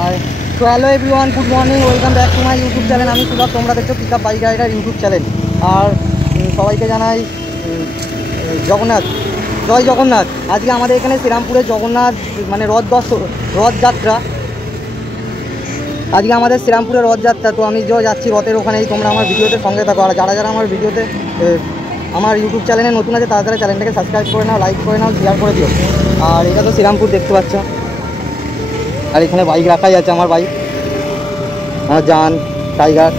আর তো hello everyone, good morning, welcome back to my YouTube channel. আমি সুলভ, তোমরা দেখছো pickup bike rider YouTube channel. আর সবাইকে জানাই জগন্নাথ, জয় জগন্নাথ। আজকে আমাদের এখানে শ্রীরামপুরে জগন্নাথ মানে রথযাত্রা। আজকে আমাদের শ্রীরামপুরে রথযাত্রা। তো আমি যাচ্ছি রথের ওখানেই, তোমরা আমার ভিডিওতে সঙ্গে থাকো। আর যারা যারা আমার ভিডিওতে আমার ইউটিউব চ্যানেলে নতুন আছে তারা তারা চ্যানেলটাকে সাবস্ক্রাইব করে নাও, লাইক করে নাও, শেয়ার করে দিও। আর এটা তো শ্রীরামপুর দেখতে পাচ্ছ। আর এখানে বাইক রাখাই আছে, আমার বাইক, আমার জান টাইগার,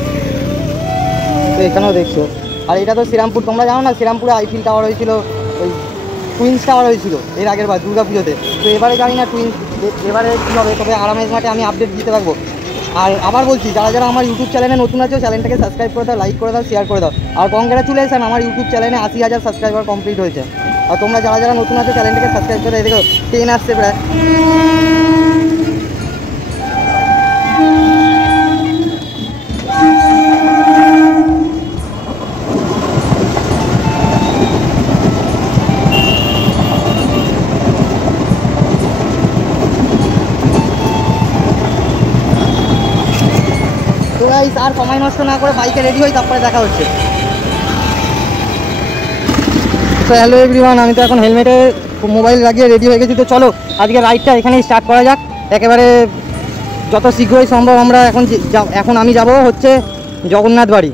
তো এখানেও দেখছো। আর এটা তো শ্রীরামপুর, তোমরা জানো না শ্রীরামপুরে আইফিল টাওয়ার হয়েছিল, ওই টুইন্স টাওয়ার হয়েছিল এর আগের বার দুর্গা পুজোতে। তো এবারে জানি না এবারে কী হবে, তবে আরামের মাঠে আমি আপডেট দিতে থাকবো। আর আবার বলছি, যারা যারা আমার ইউটিউব চ্যানেলে নতুন আছে চ্যানেলটাকে সাবস্ক্রাইব করে দাও, লাইক করে দাও, শেয়ার করে দাও। আর কংগ্রাচুলেশন, আমার ইউটিউব চ্যানেলে 80,000 সাবস্ক্রাইবার কমপ্লিট হয়েছে। আর তোমরা যারা যারা নতুন আছে চ্যানেলটাকে সাবস্ক্রাইব করে দেখো 10 আসছে প্রায়। তো গাইস, আর সময় নষ্ট না করে বাইকে রেডি হই, তারপরে দেখা হচ্ছে। তো হ্যালো এভরিওয়ান, আমি তো এখন হেলমেটে মোবাইল লাগিয়ে রেডি হয়ে গেছি। তো চলো আজকে রাইডটা এখানেই স্টার্ট করা যাক, একেবারে যত শীঘ্রই সম্ভব। আমরা এখন আমি যাব হচ্ছে জগন্নাথ বাড়ি,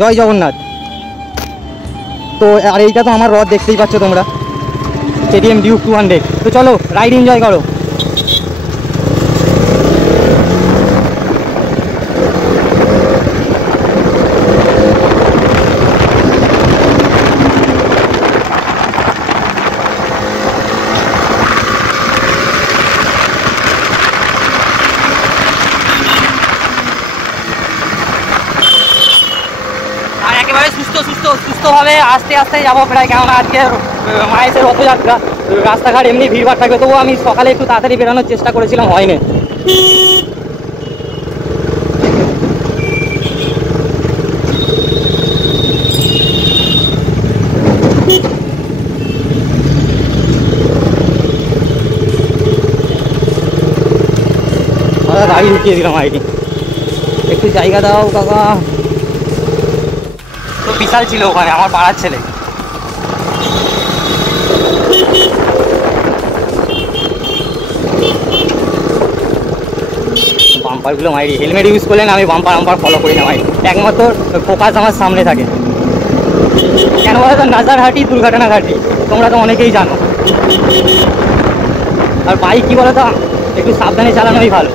জয় জগন্নাথ। তো আর এইটা তো আমার রথ, দেখতেই পাচ্ছ তোমরা, KTM ডিউক 200। তো চলো রাইড এনজয় করো। সুস্থভাবে আস্তে আস্তে যাবো প্রায়, কেননা আজকে মায়ের রথযাত্রা, রাস্তাঘাট এমনি ভিড়ভাড় থাকবে। তবুও আমি সকালে একটু তাড়াতাড়ি বেরোনোর চেষ্টা করেছিলাম, হয়নি। গাড়ি ঢুকিয়ে দিলাম আইডি, একটু জায়গা দাও কাকা। তো বিশাল ছিল ওখানে আমার পাড়ার ছেলে। বাম্পারগুলো মাইরি, হেলমেট ইউজ করলে না আমি বাম্পার ফলো করি না ভাই, একমাত্র ফোকাস আমার সামনে থাকে। কেন বলো তো, নাজার ঘাটি দুর্ঘটনা ঘাটি, তোমরা তো অনেকেই জানো। আর বাইক কী বলো তো, একটু সাবধানে চালানোই ভালো।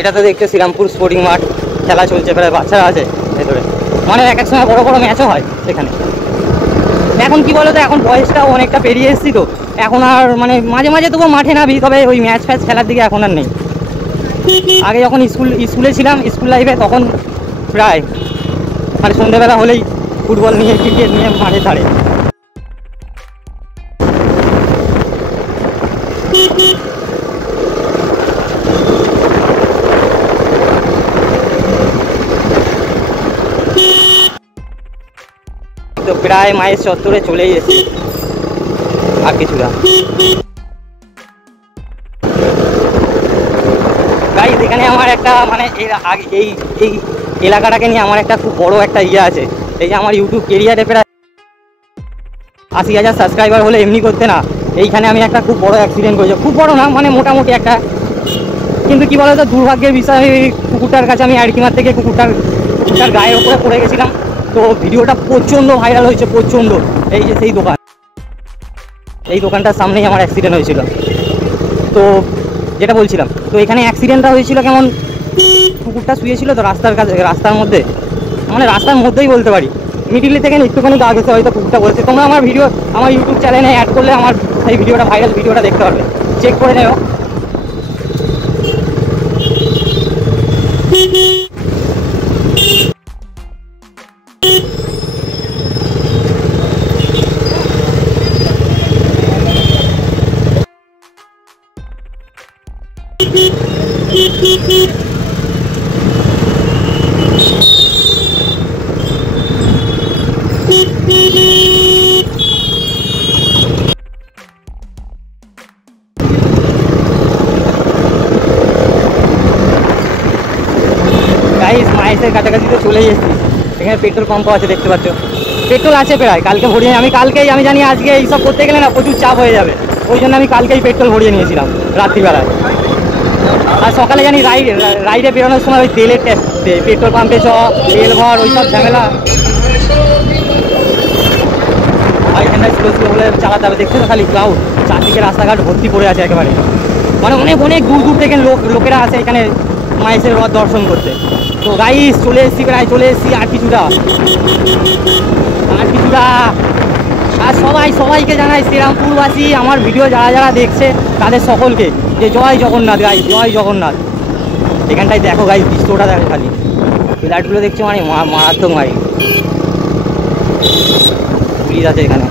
এটা তো দেখতে শ্রীরামপুর স্পোর্টিং মাঠ, খেলা চলছে, প্রায় বাচ্চারা আছে ভেতরে। মানে এক এক সময় বড় বড় ম্যাচও হয় সেখানে। এখন কি বলো তো, এখন বয়সটাও অনেকটা পেরিয়ে এসেছি, তো এখন আর মানে মাঝে মাঝে তবু মাঠে নামি, তবে ওই ম্যাচ ফ্যাচ খেলার দিকে এখন আর নেই। আগে যখন স্কুলে ছিলাম, স্কুল লাইফে, তখন প্রায় মানে সন্ধ্যেবেলা হলেই ফুটবল নিয়ে, ক্রিকেট নিয়ে মাঠে ছাড়ে। তো প্রায় মায়ের চত্বরে চলেই এসেছি, আর কিছুটা। গাইস, এখানে আমার একটা মানে এই এলাকাটাকে নিয়ে আমার একটা খুব বড় একটা ইয়ে আছে। এই যে আমার ইউটিউব কেরিয়ারে প্রায় 80,000 সাবস্ক্রাইবার হলে এমনি করতে না, এইখানে আমি একটা খুব বড় অ্যাক্সিডেন্ট করেছি। খুব বড় না, মানে মোটামুটি একটা। কিন্তু কি বলতো, দুর্ভাগ্যের বিষয়, কুকুরটার কাছে আমি আড়কি মার থেকে কুকুরটার গায়ের ওপরে পড়ে গেছিলাম। তো ভিডিওটা প্রচণ্ড ভাইরাল হয়েছে, প্রচণ্ড। এই যে সেই দোকান, এই দোকানটার সামনেই আমার অ্যাক্সিডেন্ট হয়েছিল। তো যেটা বলছিলাম, তো এখানে অ্যাক্সিডেন্টটা হয়েছিল কেমন, কুকুরটা শুয়েছিল তো রাস্তার মধ্যে, মানে রাস্তার মধ্যেই বলতে পারি। মিডিল থেকে একটুখানি গা গেছে হয়তো কুকুরটা বলছে। তোমরা আমার ভিডিও আমার ইউটিউব চ্যানেলে অ্যাড করলে আমার সেই ভিডিওটা ভাইরাল ভিডিওটা দেখতে পারবে, চেক করে নেও। মাইসের কাছাকাছি তো চলেই এসেছি। এখানে পেট্রোল পাম্পও আছে, দেখতে পাচ্ছ পেট্রোল আছে প্রায়। কালকে ভরিয়ে আমি জানি আজকে এইসব করতে গেলে না প্রচুর চাপ হয়ে যাবে, ওই জন্য আমি কালকেই পেট্রোল ভরিয়ে নিয়েছিলাম রাত্রিবেলায়। আর সকালে জানি রাইডে বেরোনোর সময় ওই তেলের পেট্রোল পাম্পে তেল ভর ওই সব ঝামেলা, এখানটায় স্লো স্লো বলে চালাতে হবে। দেখছো তো খালি ক্লাউড, চারদিকে রাস্তাঘাট ভর্তি পড়ে আছে একেবারে, মানে অনেক অনেক দূর দূর থেকে লোকেরা আসে এখানে মাইসের রথ দর্শন করতে। তো গাইস চলে এসেছি, প্রায় চলে এসেছি, আর কিছুটা। আর সবাইকে জানাই, শ্রীরামপুরবাসী আমার ভিডিও যারা দেখছে তাদের সকলকে যে জয় জগন্নাথ গাইস, জয় জগন্নাথ। এখানটায় দেখো গাইস, দৃশ্যটা দেখো খালি, লাইটগুলো দেখছো মানে মারাত্মক মারি পুলিশ আছে এখানে।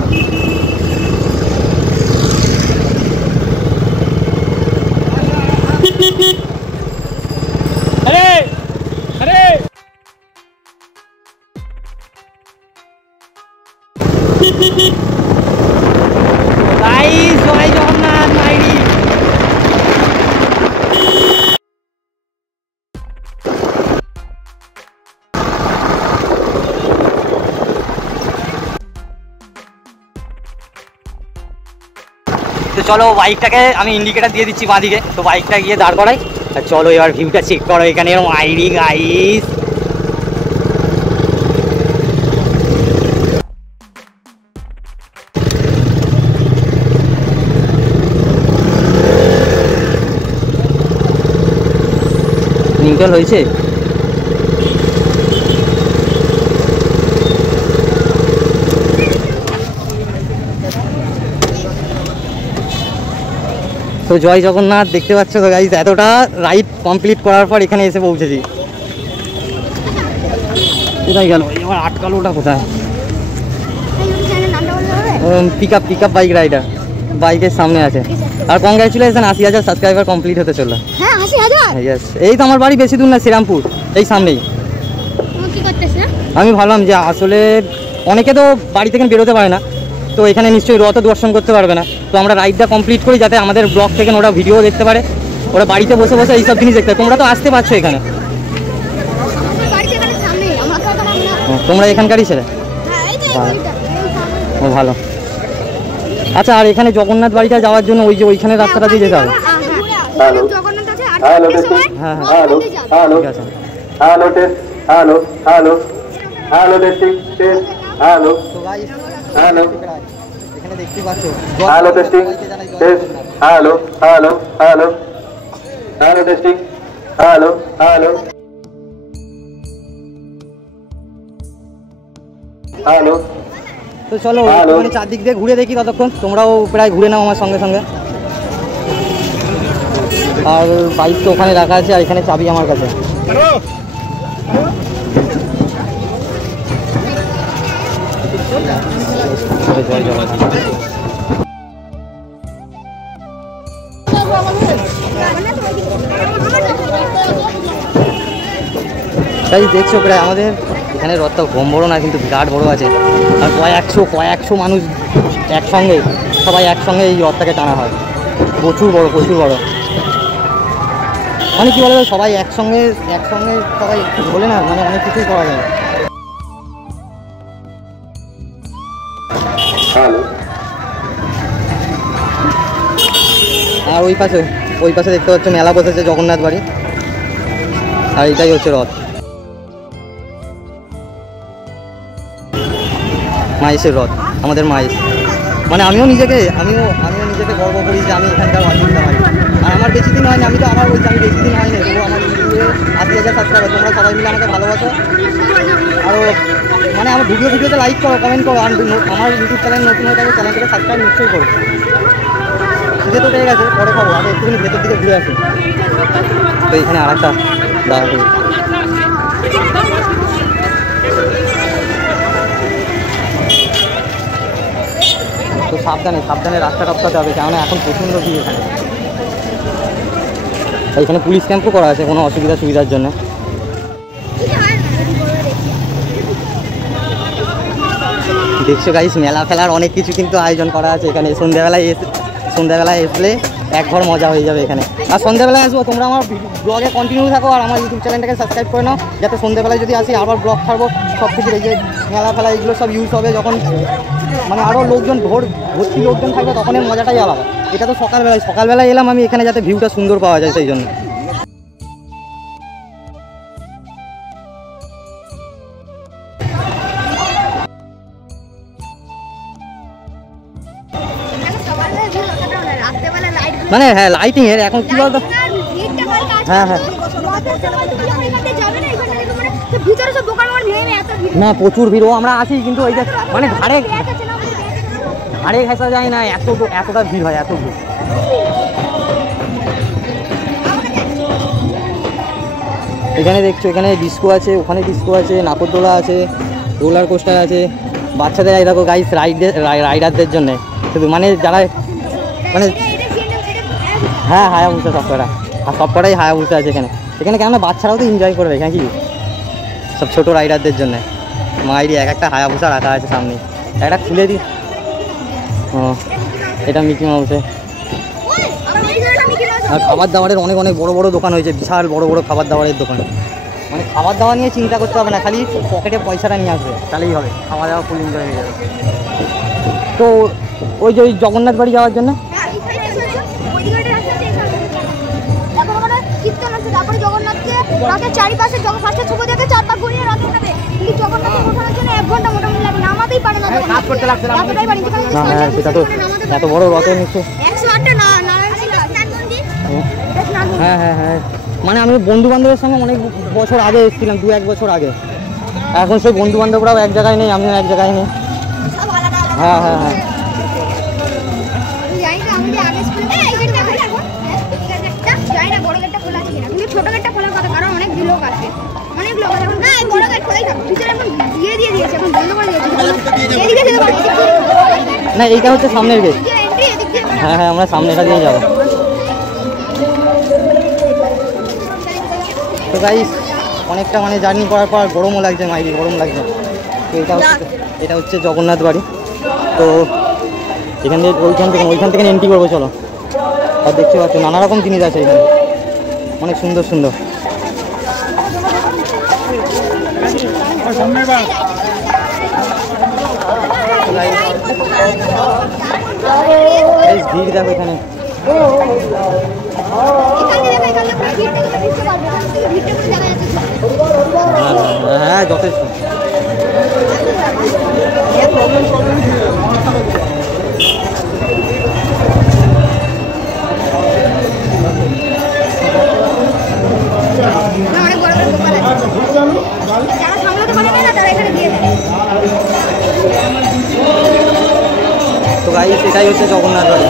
আরে আরে গাইস জয় জগন্নাথ মাইরি। তো চলো বাইকটাকে আমি ইন্ডিকেটার দিয়ে দিচ্ছি বাঁদিকে, তো বাইকটা গিয়ে দাঁড় করাই। আর চলো এবার ভিউটা চেক করো এখানে মাইরি গাইস। নিউট্রাল হয়েছে, তো জয় জগন্নাথ। দেখতে পাচ্ছ তো গাইস, এতটা রাইড কমপ্লিট করার পর এখানে এসে পৌঁছেছি। কোথায় গেল এবার, আটকালোটা কোথায়? পিক আপ বাইক রাইডার, বাইকের সামনে আছে। আর কংগ্রাচুলেশন, 80,000 সাবস্ক্রাইবার কমপ্লিট হতে চললো। হ্যাঁ 80,000। এই তো আমার বাড়ি বেশি দূর না, শ্রীরামপুর এই সামনেই। আমি ভাবলাম যে আসলে অনেকে তো বাড়ি থেকে বেরোতে পারে না, তো এখানে নিশ্চয়ই রথ দর্শন করতে পারবে না, তো আমরা রাইডটা কমপ্লিট করি যাতে আমাদের ব্লগ থেকে ওরা ভিডিও দেখতে পারে, ওরা বাড়িতে বসে বসে এইসব জিনিস দেখতে পারে। তোমরা তো আসতে পারছো এখানে, তোমরা এখানকারই ছেলে, ভালো। আচ্ছা, আর এখানে জগন্নাথ বাড়িটা যাওয়ার জন্য ওই যে ওইখানে রাস্তাটা দিয়ে যেতে হবে। এখানে দেখতে পাচ্ছ hello testing test, hello hello hello hello testing, hello hello hello. তো চলো মানে চারদিক দিয়ে ঘুরে দেখি ততক্ষণ, তোমরাও প্রায় ঘুরে নাও আমার সঙ্গে সঙ্গে। আর বাইক তো ওখানে রাখা আছে, আর এখানে চাবি আমার কাছে। জয় জগন্নাথ। তাই দেখছো প্রায় আমাদের এখানে রথটা কম বড়ো না, কিন্তু বিরাট বড়ো আছে। আর কয়েকশো মানুষ একসঙ্গে, সবাই একসঙ্গে এই রথটাকে টানা হয়। প্রচুর বড়, প্রচুর বড়। মানে কি বলে, সবাই একসঙ্গে সবাই বলে না, মানে অনেক কিছুই করা যায়। আর ওই পাশে দেখতে পাচ্ছ মেলা বসেছে জগন্নাথ বাড়ি, আর এটাই হচ্ছে রথ, মাইসের রথ, আমাদের মাইস। মানে আমিও নিজেকে গর্ব করি যে আমি এখানকার বাসিন্দা। হয় আর আমার বেশি দিন হয়নি, আমি তো আবার বলছি আমি বেশি দিন হয়নি, তবু আমার 80,000 সাবস্ক্রাইবার। তোমরা সবাই মিলে আমাকে ভালোবাসো, আরও মানে আমার ভিডিওতে লাইক করো, কমেন্ট করো। আর আমার ইউটিউব চ্যানেল নতুন হয়ে থাকে, চ্যানেলটাকে সাবস্ক্রাইব নিশ্চয়ই করো। খিদে তো পেয়ে গেছে, পরে খাবো। আর একটুখানি ভেতর দিকে ঘুরে আসি। তো এখানে আর একটা দাঁড়াতে তো সাবধানে রাস্তা টপকাতে হবে, কেননা এখন প্রচণ্ড ভিড় এখানে। এখানে পুলিশ ক্যাম্পও করা আছে কোনো সুবিধার জন্য। দেখছো গাইস, মেলা ফেলার অনেক কিছু কিন্তু আয়োজন করা আছে এখানে। সন্ধ্যাবেলায় আসলে এক ঘর মজা হয়ে যাবে এখানে। আর সন্ধ্যাবেলায় আসবো, তোমরা আমার ব্লগে কন্টিনিউ থাকো আর আমার ইউটিউব চ্যানেলটাকে সাবস্ক্রাইব করে নাও, যাতে সন্ধ্যাবেলায় যদি আসি আবার ব্লগ ছাড়বো। সব কিছু এই যে মেলা ফেলা এগুলো সব ইউজ হবে যখন, মানে আরও লোকজন ভর্তি লোকজন থাকবে, তখন এর মজাটাই আলাদা। এটা তো সকালবেলায় এলাম আমি এখানে, যাতে ভিউটা সুন্দর পাওয়া যায় সেই জন্য। মানে হ্যাঁ, লাইটিং এর এখন কি বলতো, হ্যাঁ না প্রচুর ভিড়। আমরা আছি কিন্তু ওই যে মানে ঘাড়ে ঘেঁষা যায় না, এতটা ভিড় হয়, এত ভিড়। এখানে দেখছো, এখানে ডিস্কো আছে, ওখানে ডিস্কো আছে, নাকরদোলা আছে, রোলার কোস্টার আছে। বাচ্চাদের এই দেখো গাইস, রাইডারদের জন্য শুধু, মানে যারা মানে হ্যাঁ হায়াবুসা সবকটাই হায়াবুসা আছে এখানে কেন বাচ্চারাও তো এনজয় করবে এখানে, কি সব ছোটো রাইডারদের জন্য। মাইরি একটা হায়াবুসা রাখা আছে সামনে, একটা খুলে দিই। ও এটা মিকি মাউসে। আর খাবার দাবারের অনেক বড় দোকান হয়েছে, বিশাল বড় খাবার দাবারের দোকান। মানে খাবার দাবার নিয়ে চিন্তা করতে হবে না, খালি পকেটে পয়সাটা নিয়ে আসবে, তাহলেই হবে, খাওয়া দাওয়া ফুল এনজয় হয়ে যাবে। তো ওই যে ওই জগন্নাথ বাড়ি যাওয়ার জন্য তারপরে জগন্নাথকে রাতের চারিপাশে ফার্স্টে ছবি দেখে 4-5 ঘুরিয়ে রাতে উঠাবে, কিন্তু জগন্নাথকে ওঠানোর জন্য 1 ঘন্টা মোটামুটি লাগে, নামাতেই পারে না জগন্নাথ। না হ্যাঁ, সেটা তো এত বড় রথের নিচে 108টা নারায়ণ মন্দির। হ্যাঁ মানে আমি বন্ধু বান্ধবের সঙ্গে অনেক বছর আগে এসেছিলাম, 2-1 বছর আগে। এখন সেই বন্ধু বান্ধবরাও এক জায়গায় নেই, আমিও এক জায়গায় নেই। হ্যাঁ ছোট গেটটা খোলার কথা, কারণ অনেক লোক আছে, না বড় গেট খোলাই থাকবে। পিছনে এখন দিয়ে দিয়েছে, এখন বন্ধ করে দিয়েছে। না এইটা হচ্ছে সামনের গেট। হ্যাঁ আমরা সামনেটা দিয়ে যাবো। তো গাইস অনেকটা মানে জার্নি করার পর গরমও লাগছে, মাইরি গরম লাগছে। তো এটা হচ্ছে জগন্নাথ বাড়ি। তো ওইখান থেকে এন্ট্রি করবো, চলো। আর দেখতে পাচ্ছ নানা রকম জিনিস আছে এখানে, অনেক সুন্দর। ভিড় দেখো এখানে, হ্যাঁ যথেষ্ট। তো গাইস এটাই হচ্ছে জগন্নাথ বাড়ি।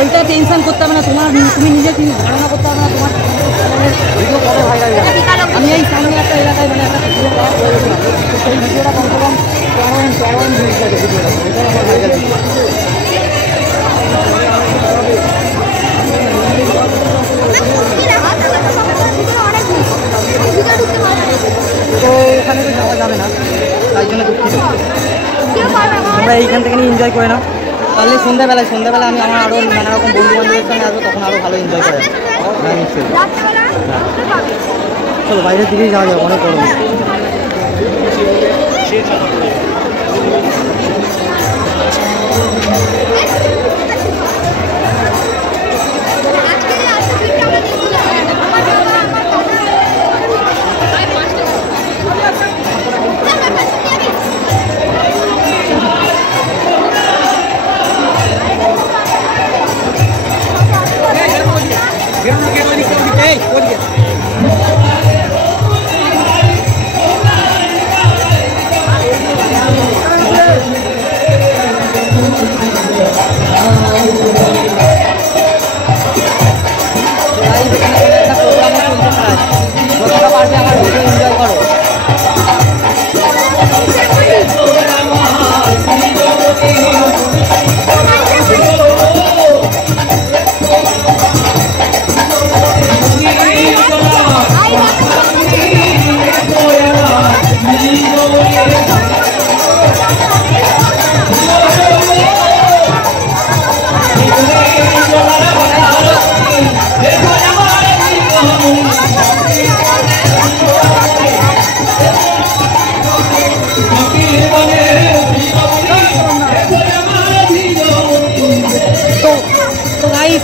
ওইটা টেনশন করতে হবে না তোমার, তুমি নিজে ধারণা করতে হবে না তোমার ভিডিও কবে ভাইরাল যাবে। আমি এই সামনে একটা এলাকায় মানে একটা ভিডিও করা হয়েছিল, সেই ভিডিওটা কমসে কম 13 ভিউজ আছে ভিডিওটা, ওইটাই আমার ভাইরাল ভিডিও। তো ওখানে তো যাওয়া যাবে না, তাই জন্য দুঃখিত। তোমরা এইখান থেকে নিয়ে এনজয় করে নাও। পারলে সন্ধ্যাবেলা আমি আমার আরও নানা রকম বন্ধু বান্ধবের সঙ্গে আসবো, তখন আরও ভালো এনজয় করা যাবে। হ্যাঁ নিশ্চয়ই। চলো বাইরের দিকেই যাওয়া যাবে, অনেক গরম।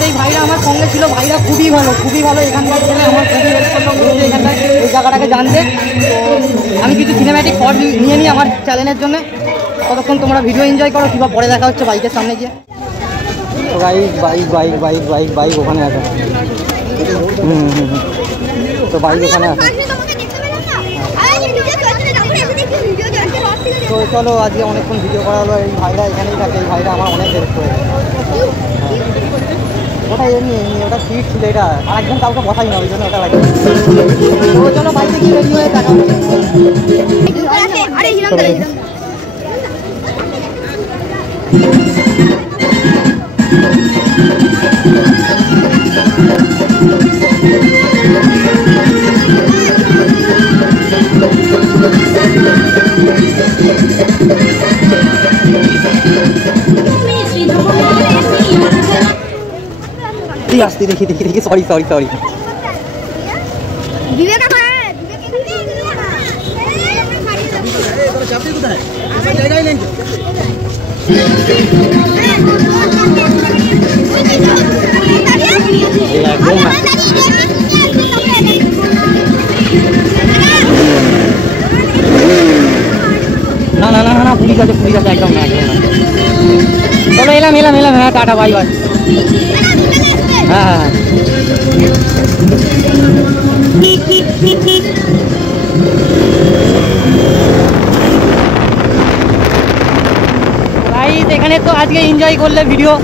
এই ভাইরা আমার সঙ্গে ছিল, ভাইরা খুবই ভালো এখানকার ছেলে, আমার খুবই হেল্প করলো এখানকার এই জায়গাটাকে জানতে। তো আমি কিছু সিনেম্যাটিক শট নিয়ে নিই আমার চ্যানেলের জন্য, ততক্ষণ তোমরা ভিডিও এনজয় করো, কিংবা পরে দেখা হচ্ছে বাইকের সামনে গিয়ে। তো বাইক ওখানে আছে। তো বাইক ওখানে আছে। তো চলো আজকে অনেকক্ষণ ভিডিও করা হলো। এই ভাইরা এখানেই থাকে, এই ভাইরা আমার অনেক হেল্প করেছে। ওটা এমনি ওটা সিট ছিল, এটা আর একজন কাউকে বসাই না, ওই জন্য ওটা লাগে। তো চলো বাইকে গিয়ে রেডি হয়ে দেখা আসতে দেখি সরি না পুলিশ আছে একদম না। চলো এলাম হ্যাঁ টাটা বাই। হ্যাঁ গাইস এখানে তো আজকে এনজয় করলে ভিডিও।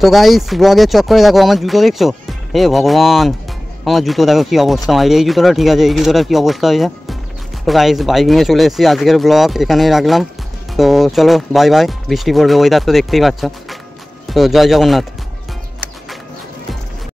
তো গাইস ব্লগের চক্করে দেখো আমার জুতো দেখছো, হে ভগবান আমার জুতো দেখো কী অবস্থা, আমার এই জুতোটা ঠিক আছে, এই জুতোটার কী অবস্থা হয়েছে। তো গাইস বাইক নিয়ে চলে এসেছি, আজকের ব্লগ এখানেই রাখলাম। তো চলো বাই বাই, বৃষ্টি পড়বে, ওয়েদার তো দেখতেই পাচ্ছ। তো জয় জগন্নাথ।